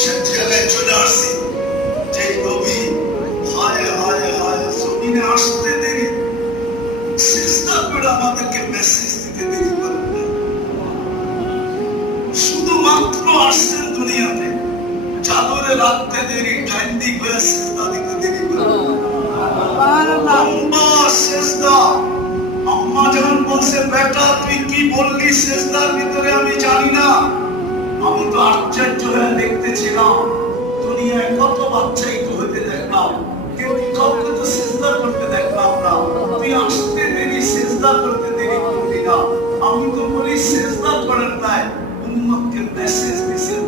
সে জায়গায় চলে আসছি যে নবী হায় হায় হায় জমিনে আসতে দেরি, সিজদা করে আমাদেরকে মেসেজ দিতে দেরি করেন না। শুধুমাত্র আসছেন দুনিয়াতে, চাদরে রাখতে দেরি, ডাইন্ডিক হয়ে সিজদা দিতে দেরি করেন না। লম্বা সিজদা। আম্মা যখন বলছে বেটা তুই কি বললি সিজদার ভিতরে, আমি জানি না, আমি তো আশ্চর্য হয়ে দেখতেছিলাম। দুনিয়ায় কত বাচ্চাই তো হতে দেখলাম, কিন্তু কাউকে তো সিজদা করতে দেখলাম না। তুই আসতে দেরি, সিজদা করতে দেরি করলি না। আমি তো বলি সিজদা করেন নাই, উম্মতকে মেসেজ দিছেন